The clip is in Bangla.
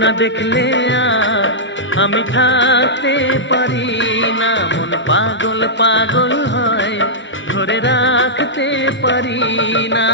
না দেখলে আর আমি থাকতে পারি না, মন পাগল পাগল হয় ধরে রাখতে পারি না।